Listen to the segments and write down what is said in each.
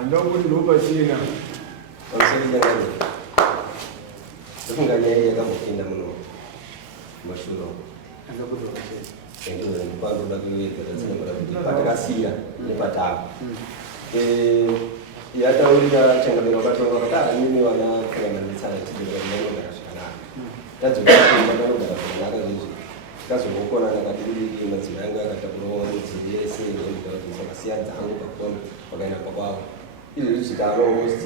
Andongo ndoba china. Wasenza ngani. Tukunganye yakamupinda muno. Mashulo. Angabudo china. Ndio mpando ndakiweka tsina mara patakasiya nepataka. Yataurira changamiro katonga kataka mimi wana kana mitsana chidiro ndinonga kashana. Tadzo kupinda ndinonga kashana kazizo. Kazo kokona nakatiri madzimanga katakuro dziyese ndio dzakasiyanza hangu pakona pakaina pakwawo. Izvi zvikaro almost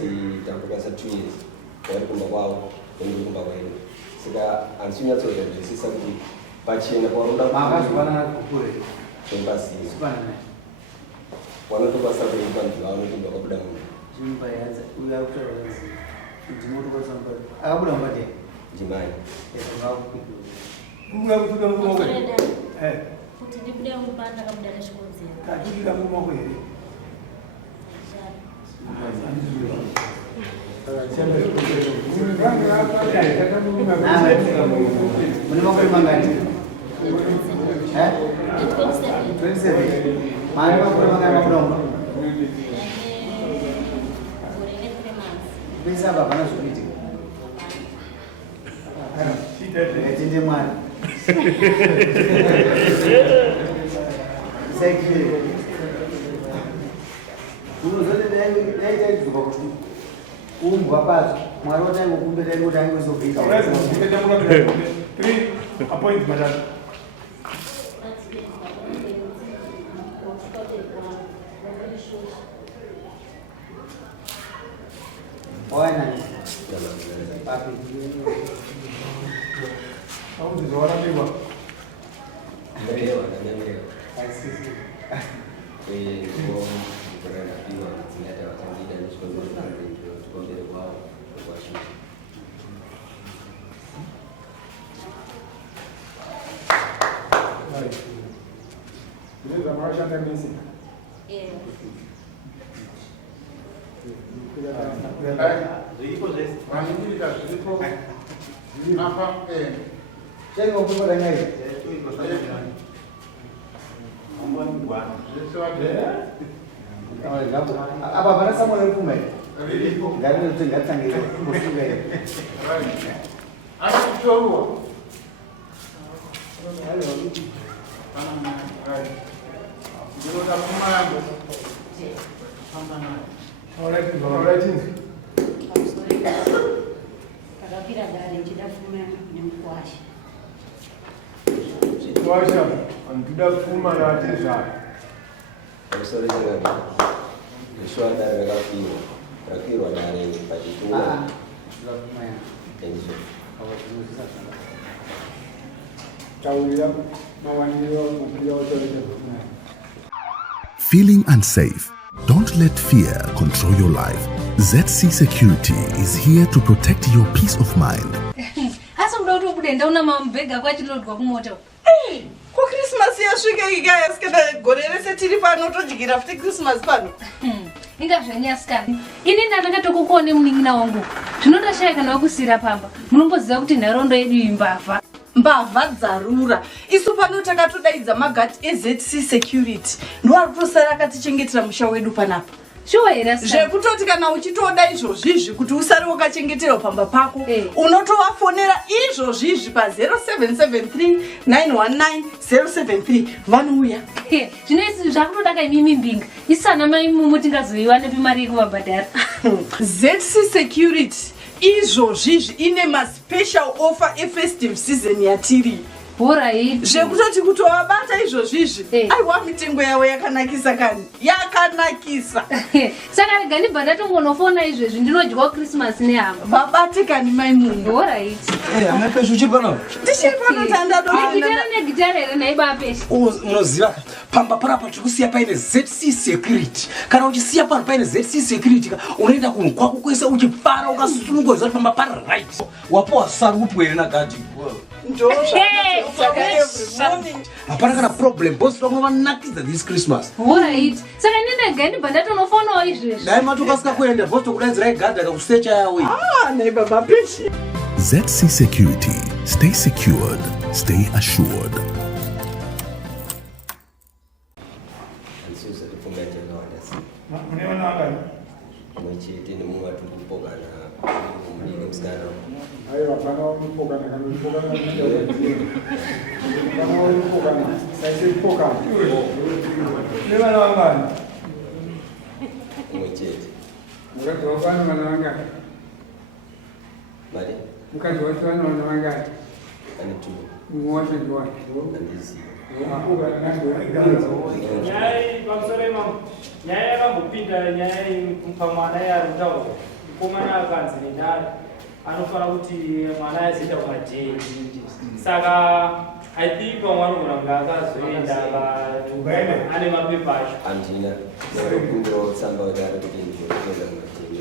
takukasa 2 years vari kumba kwavo nendiri kumba kwedu saka handisinyatsozvinzwisisa kuti pachena kwaroda embasiyo vanotokwanisa kuipa nzvi vanotumba kwabuda munhu ndimai Menimokri mangani? 27. Mana mokri mangani mokri? Bisa apa na sulit? Cinta mana? Sekali. Dulu saya dah juga. Bapak, malu saya mau kumpul dari muda yang besok itu. Kita mulai 3 appointment madam. Oh, nani? Papi. Kamu di luar ni buat. Mereka. Sisi. Berada di luar, tidak ada orang di dalam sekolah dari bawah berkuasa. Ini ramai sangat misi. Saya mau pergi mana ni? Apa mana sama dengan kumai? Gak ada tunjuk canggih, mesti gaya. Aku cuba. Dulu dah kumai. Oleh jenis. Kalau tidak ada tidak kumai nyampuas. Situasi, tidak kumai ada jenis. Profesor jangan visual dari kaki dari pagi itu. Sudah lumayan. Tension. Kalau itu susah. Feeling unsafe? Don't let fear control your life. ZC Security is here to protect your peace of mind. Hasa mdodo kudenda una mambega kwa chilo kwa kumoto. Ku Christmas yasvika guys kana gore rese tiri pano tojikira futi Christmas pano. Ingazvanyasikana. Ini ndanga tokukone muningina wangu. Zvinoda shaya kana wakusira pamba. Munomboziva kuti nharondo yedu imbavha. Mbavha dzarura. Isu pano takatodaidza magati eZC Security. Ndo kutosara akatichengetera musha wedu panapa. Sure here sir. Zvekutoti kana uchitoda izvozvizvi kuti usare wakachengetera pamba pako, unotovafonera izvozvizvi pa 0773 919 073 vanouya. Zvinoisi zvakutodaka imimi mbinga. Isana mai mumu tingazoiwana pimari yekuvabhadhara. ZC Security izvozvizvi ine ma special offer efestive season yatiri. Alright. Zvekutoti kutovabata izvozvizvi. Aiwa mitengo yawo yakanakisa kani. Yakanakisa. Saka regani bhadata ngonofona izvezvi ndinodya Christmas nehama. Babate kani mai munhu. Alright. Amapesha uchiri pano. Tichiri pano tandadona. Gitara negitara here naibapesha. Unoziva pamba parapa tikusiya paine ZC Security. Kana uchisiya pano paine ZC Security unoenda kunhu kwako kwese uchifara ukasununguza pamba para right. Wapowa sarupu here na gadi. Hapana kana problem boss tongovanakidza this Christmas. Alright. Saka nenda gani bhadata unofonawo izvezvi. Dai matokasika kuenda boss tokudaidzira igadha kakusecha yawe. Nei baba peshi. ZC Security. Stay secured. Stay assured. tifunga chakawanda si mune vana vangani mwechete nemumwe atikupokana mudiki musikana aiwa pana unopokana kana unopokana kana unopokana saisi kupokana mune vana vangani mwechete mukadzi wako ana vana vangani mari mukadzi wacho ana vana vangani ane tu mumwe wacho ndiwani andiziva nyaya pamusoro imamo nyaya yakambopinda nyaya pamwana yarutaura mukomana akanzi nendari anofanira kuti mwana azoita kumadhei saka I think pamwe anogona kunge akazoenda ane mapepa acho handina nekumbirawo tsamba kuti ari kuti ndizvokuenda kumatemi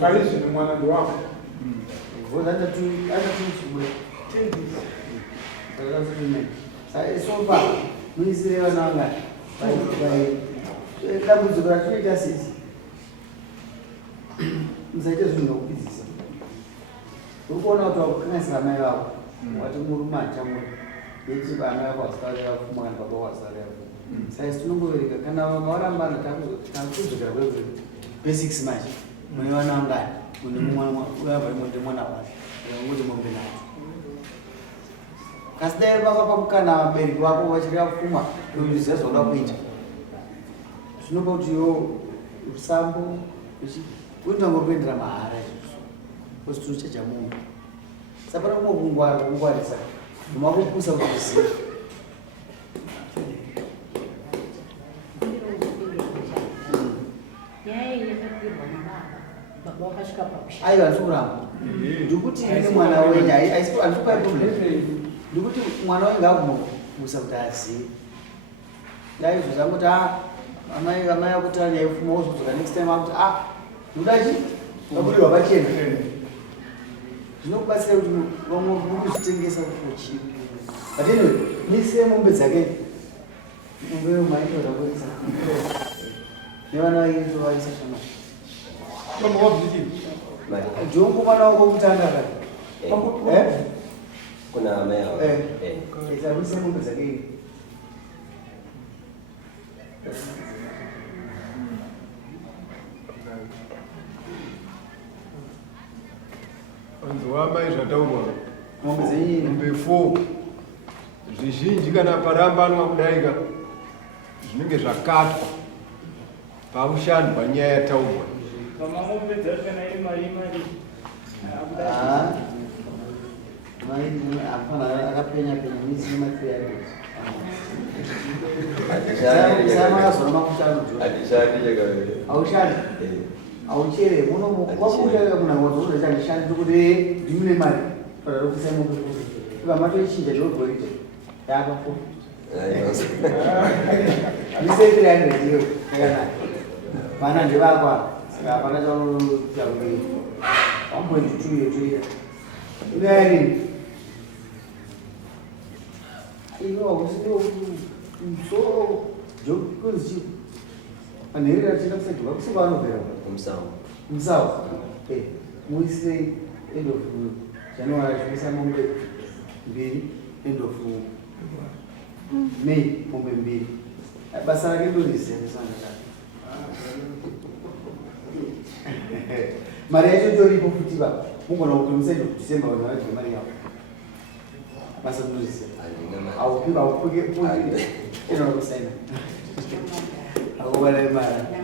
pari zvino mwana ndiwako sopa muisire vana vangani dambudziko ratinoita sisi musaite zvinhu zvokupizisa uri kuona kuti wakukanganisira mai vavo wati muri matamuri yeti vana vako vasikarera pfuma kana baba vasikarera pfuma saisi tinongovereka kana mavarambana takudzokera kwe6 manje mune vana vangani mune uyabvaimote mwana wacho kuti mombe nacho kasi dai vakapa mukana vabereki vako vachireva pfuma kuziva zvoda kuita zvinopa kuti yo rusambo uitangorikuendera mahara izvozvo kozitino chaja munhu sapana kumwe kungwarisa nomakupusa kuti ziva aiwa ndikuramba ndikuti ine mwana wenyu handikupai problem ndikuti mwana wenyu ngaakumakubusa kuti azive daizvo zangoti amai akutara yaifuma wozodzoka next time akuti nodachi akudiwa pachena zvinokubatsira kuti vamwe mukuzvitengesa uchi but anyway misire mombe dzake mombe maitozakurisa nevana vaitovaisa shamai jongo mwana wako kutanga kati kuna amai avo isamise mombe dzake anzowamai zvataurwa mombe dzenyini mombe 4 zvizhinji kana parambanwa kudaika zvinenge zvakatwa paushandwa nyaya yataurwa pamamombe dzacho kana iri marimari apana akapenya misine matriarchs aushandi auchere wakuutaika munhawazouzochandishandi kuti ndimune mari vamatoichinja ndogorite yapapo mise300 iyo yakanaka mana ndevakwa saka hapana chautakuii 1.2 yotoita uyarini musoro jokuzi panherera tienda kusagiva kusuka vanobvera musawa muise end of january zvinoisa mombe 2 end of may mombe 2 basa rake ndorizeesana mari yacho toripo futi va mugona kuti musaidi kudecember vanhu vadye mari yavo basa ndorize aupiga aupuke inokusaina akubalai mara